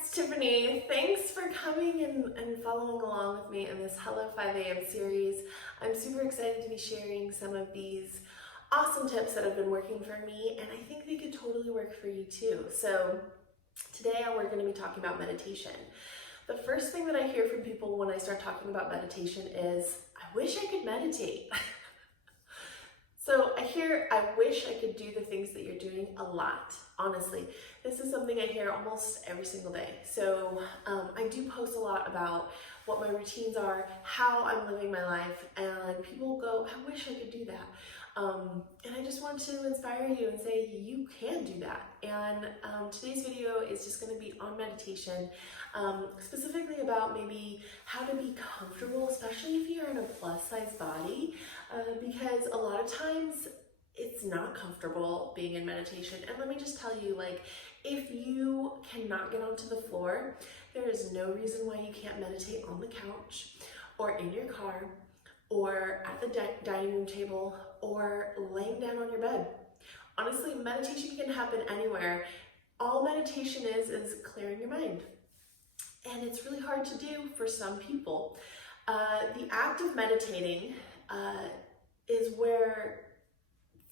it's Tiffany. Thanks for coming and following along with me in this Hello 5 a.m. series. I'm super excited to be sharing some of these awesome tips that have been working for me, and I think they could totally work for you too. So today we're going to be talking about meditation. The first thing that I hear from people when I start talking about meditation is, I wish I could meditate. So I wish I could do the things that you're doing a lot, honestly. This is something I hear almost every single day. So I do post a lot about what my routines are, how I'm living my life, and people go, I wish I could do that. And I just want to inspire you and say you can do that. And today's video is just going to be on meditation, specifically about maybe how to be comfortable, especially if you're in a plus size body, because a lot of times it's not comfortable being in meditation. And let me just tell you, like, if you cannot get onto the floor, there is no reason why you can't meditate on the couch or in your car or at the dining room table or laying down on your bed. Honestly, meditation can happen anywhere. All meditation is clearing your mind. And it's really hard to do for some people. The act of meditating is where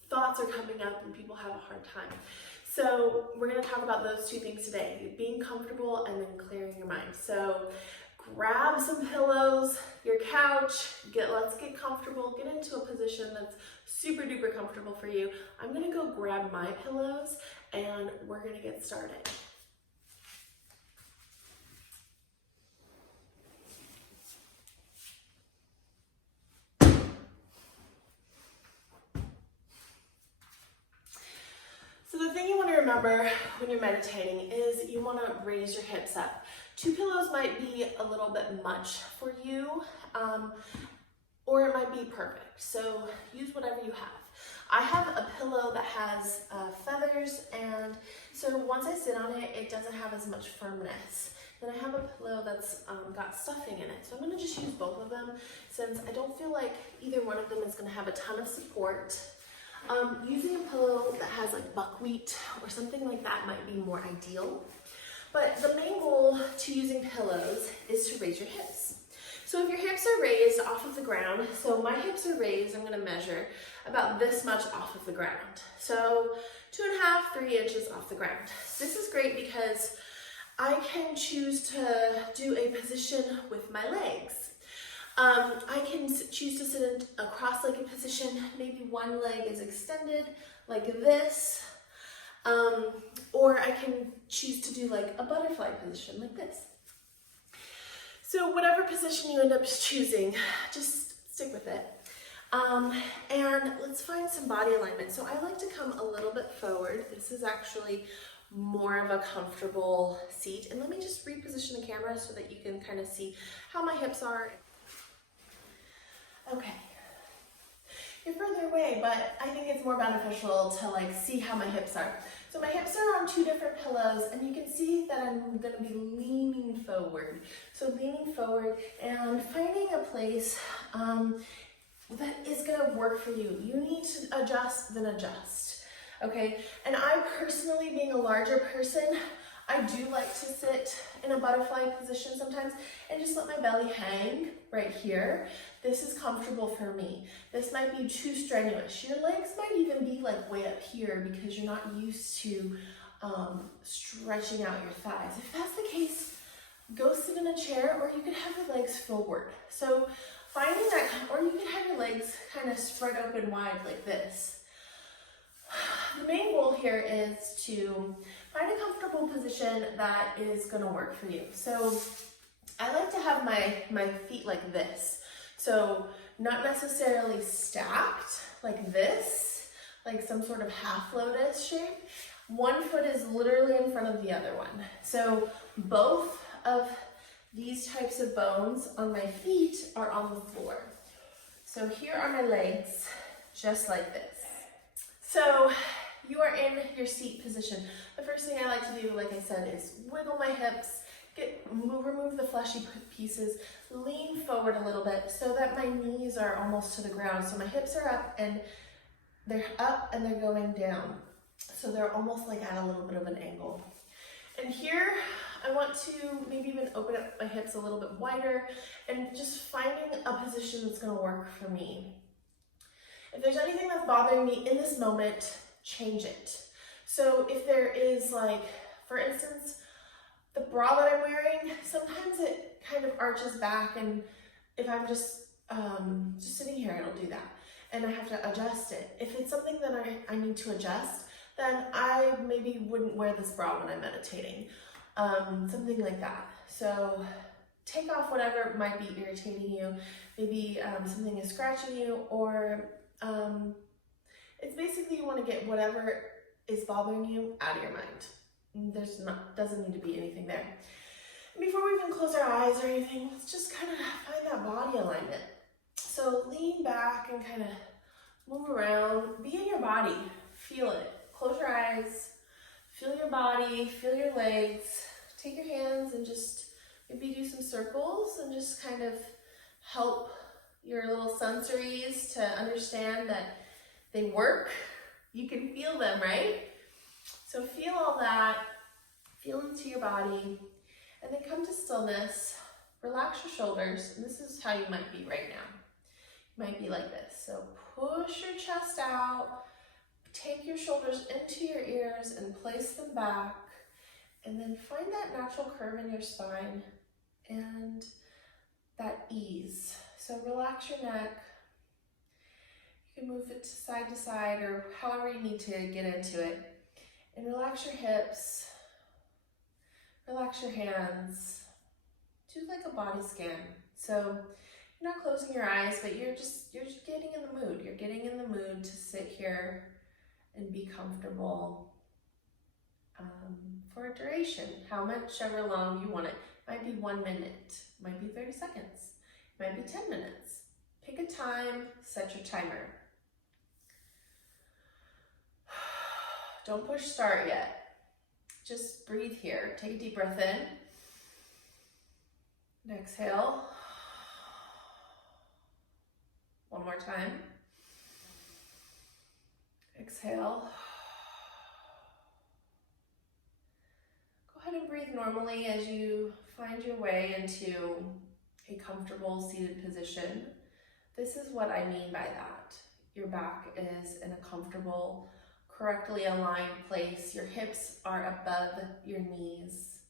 thoughts are coming up and people have a hard time. So we're going to talk about those two things today, being comfortable and then clearing your mind. So grab some pillows, your couch, let's get comfortable, get into a position that's super duper comfortable for you. I'm going to go grab my pillows and we're going to get started. So the thing you want to remember when you're meditating is you want to raise your hips up. 2 pillows might be a little bit much for you, or it might be perfect. So use whatever you have. I have a pillow that has feathers, and so once I sit on it, it doesn't have as much firmness. Then I have a pillow that's got stuffing in it. So I'm going to just use both of them since I don't feel like either one of them is going to have a ton of support. Using a pillow that has like buckwheat or something like that might be more ideal. But the main goal to using pillows is to raise your hips. So if your hips are raised off of the ground, so my hips are raised, I'm going to measure about this much off of the ground. So 2.5, 3 inches off the ground. This is great because I can choose to do a position with my legs. I can choose to sit in a cross-legged position. Maybe one leg is extended like this, or I can choose to do like a butterfly position like this. So whatever position you end up choosing, just stick with it. And let's find some body alignment. So I like to come a little bit forward. This is actually more of a comfortable seat. And let me just reposition the camera so that you can kind of see how my hips are. Okay, you're further away, but I think it's more beneficial to like see how my hips are. So my hips are on 2 different pillows, and you can see that I'm gonna be leaning forward. So leaning forward and finding a place that is gonna work for you. You need to adjust, then adjust, okay? And I personally, being a larger person, I do like to sit in a butterfly position sometimes and just let my belly hang right here. This is comfortable for me. This might be too strenuous. Your legs might even be like way up here because you're not used to stretching out your thighs. If that's the case, go sit in a chair, or you could have your legs forward. So finding that, or you could have your legs kind of spread open wide like this. The main goal here is to find a comfortable position that is going to work for you. So I like to have my feet like this. So not necessarily stacked like this, like some sort of half lotus shape. One foot is literally in front of the other one. So both of these types of bones on my feet are on the floor. So here are my legs, just like this. So you are in your seat position. The first thing I like to do, like I said, is wiggle my hips, remove the fleshy pieces, lean forward a little bit so that my knees are almost to the ground. So my hips are up and they're going down. So they're almost like at a little bit of an angle. And here I want to maybe even open up my hips a little bit wider and just finding a position that's gonna work for me. If there's anything that's bothering me in this moment, change it. So if there is, like, for instance, the bra that I'm wearing, sometimes it kind of arches back, and if I'm just sitting here, it'll do that. And I have to adjust it. If it's something that I need to adjust, then I maybe wouldn't wear this bra when I'm meditating. Something like that. So take off whatever might be irritating you. Maybe something is scratching you, or it's basically you want to get whatever is bothering you out of your mind. Doesn't need to be anything there. And before we even close our eyes or anything, let's just kind of find that body alignment. So lean back and kind of move around. Be in your body. Feel it. Close your eyes. Feel your body. Feel your legs. Take your hands and just maybe do some circles and just kind of help your little sensories to understand that they work. You can feel them, right? So feel all that. Feel into your body. And then come to stillness. Relax your shoulders. And this is how you might be right now. Might be like this. So push your chest out, take your shoulders into your ears and place them back, and then find that natural curve in your spine and that ease. So relax your neck. You can move it to side or however you need to get into it. And relax your hips, relax your hands. Do like a body scan. So you're not closing your eyes, but you're just getting in the mood. You're getting in the mood to sit here and be comfortable for a duration, however long you want it. Might be 1 minute, might be 30 seconds, might be 10 minutes. Pick a time, set your timer. Don't push start yet. Just breathe here. Take a deep breath in. And exhale. One more time. Exhale. Go ahead and breathe normally as you find your way into a comfortable seated position. This is what I mean by that. Your back is in a comfortable, correctly aligned place. Your hips are above your knees.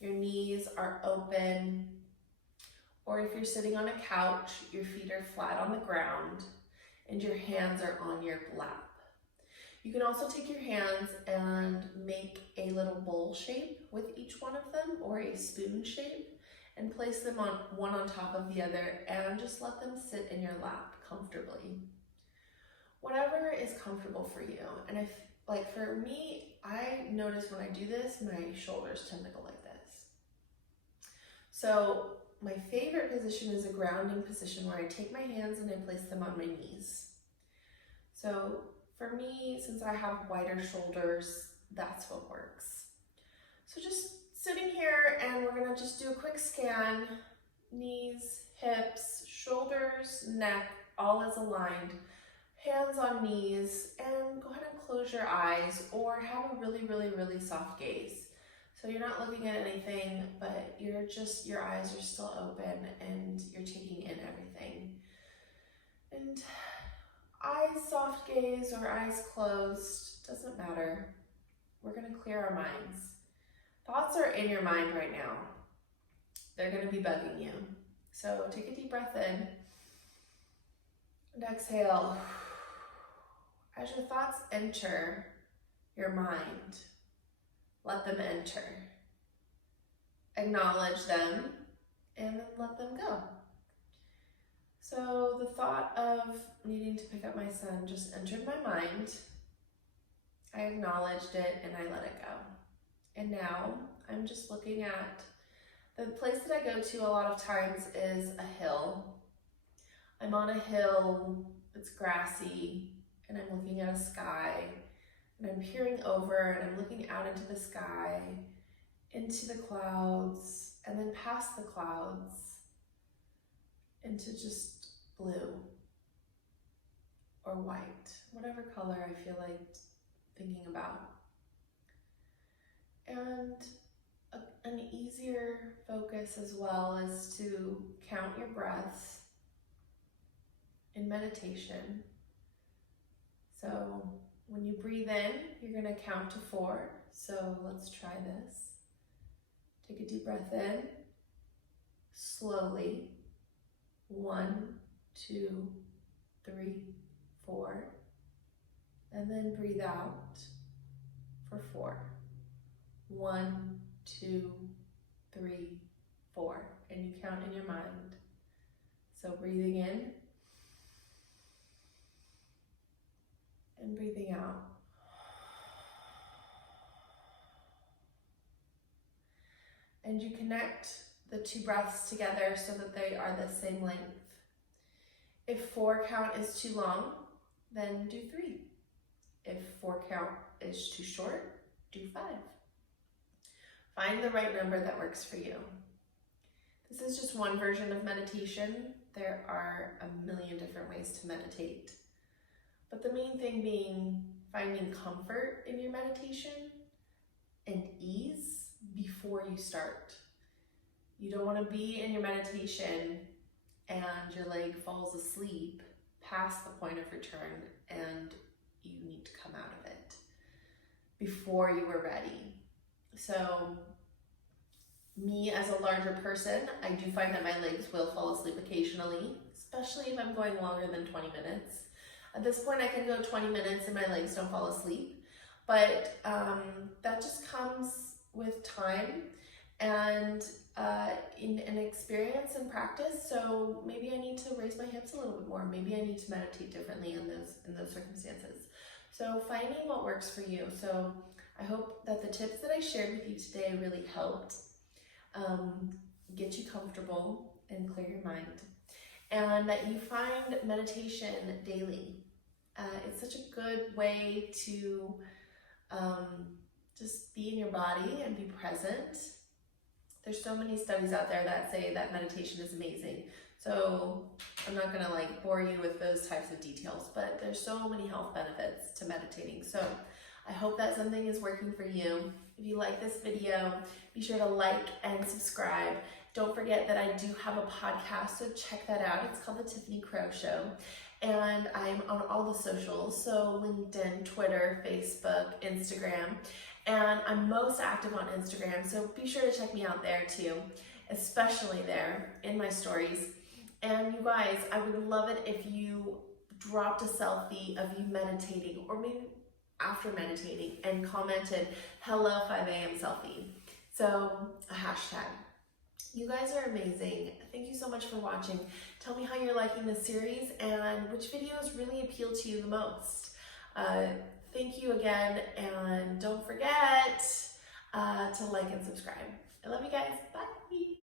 Your knees are open. Or if you're sitting on a couch, your feet are flat on the ground and your hands are on your lap. You can also take your hands and make a little bowl shape with each one of them, or a spoon shape, and place them on one on top of the other and just let them sit in your lap comfortably. Whatever is comfortable for you. And if, like for me, I notice when I do this, my shoulders tend to go like this. So my favorite position is a grounding position where I take my hands and I place them on my knees. So for me, since I have wider shoulders, that's what works. So just sitting here, and we're gonna just do a quick scan. Knees, hips, shoulders, neck, all is aligned. Hands on knees, and go ahead and close your eyes or have a really, really, really soft gaze. So you're not looking at anything, but your eyes are still open and you're taking in everything. And eyes soft gaze or eyes closed, doesn't matter. We're gonna clear our minds. Thoughts are in your mind right now. They're gonna be bugging you. So take a deep breath in and exhale. As your thoughts enter your mind, let them enter. Acknowledge them and then let them go. So the thought of needing to pick up my son just entered my mind. I acknowledged it and I let it go. And now I'm just looking at the place that I go to a lot of times is a hill. I'm on a hill, it's grassy, and I'm looking at a sky, and I'm peering over and I'm looking out into the sky, into the clouds, and then past the clouds, into just blue or white, whatever color I feel like thinking about. And an an easier focus as well is to count your breaths in meditation. So when you breathe in, you're going to count to 4. So let's try this. Take a deep breath in, slowly. 1, 2, 3, 4. And then breathe out for 4. 1, 2, 3, 4. And you count in your mind. So breathing in and breathing out. And you connect the 2 breaths together so that they are the same length. If 4 count is too long, then do 3. If 4 count is too short, do 5. Find the right number that works for you. This is just one version of meditation. There are a million different ways to meditate. But the main thing being finding comfort in your meditation and ease before you start. You don't want to be in your meditation and your leg falls asleep past the point of return and you need to come out of it before you were ready. So me as a larger person, I do find that my legs will fall asleep occasionally, especially if I'm going longer than 20 minutes. At this point I can go 20 minutes and my legs don't fall asleep, but that just comes with time and in an experience and practice. So maybe I need to raise my hips a little bit more. Maybe I need to meditate differently in those circumstances. So finding what works for you. So I hope that the tips that I shared with you today really helped get you comfortable and clear your mind, and that you find meditation daily. It's such a good way to just be in your body and be present. There's so many studies out there that say that meditation is amazing. So I'm not gonna bore you with those types of details, but there's so many health benefits to meditating. So I hope that something is working for you. If you like this video, be sure to like and subscribe. Don't forget that I do have a podcast, so check that out. It's called The Tiffany Crow Show. And I'm on all the socials, so LinkedIn, Twitter, Facebook, Instagram. And I'm most active on Instagram, so be sure to check me out there too, especially there in my stories. And you guys, I would love it if you dropped a selfie of you meditating, or maybe after meditating, and commented, "Hello 5 a.m. selfie." So a hashtag. You guys are amazing. Thank you so much for watching. Tell me how you're liking this series and which videos really appeal to you the most. Thank you again, and don't forget to like and subscribe. I love you guys. Bye.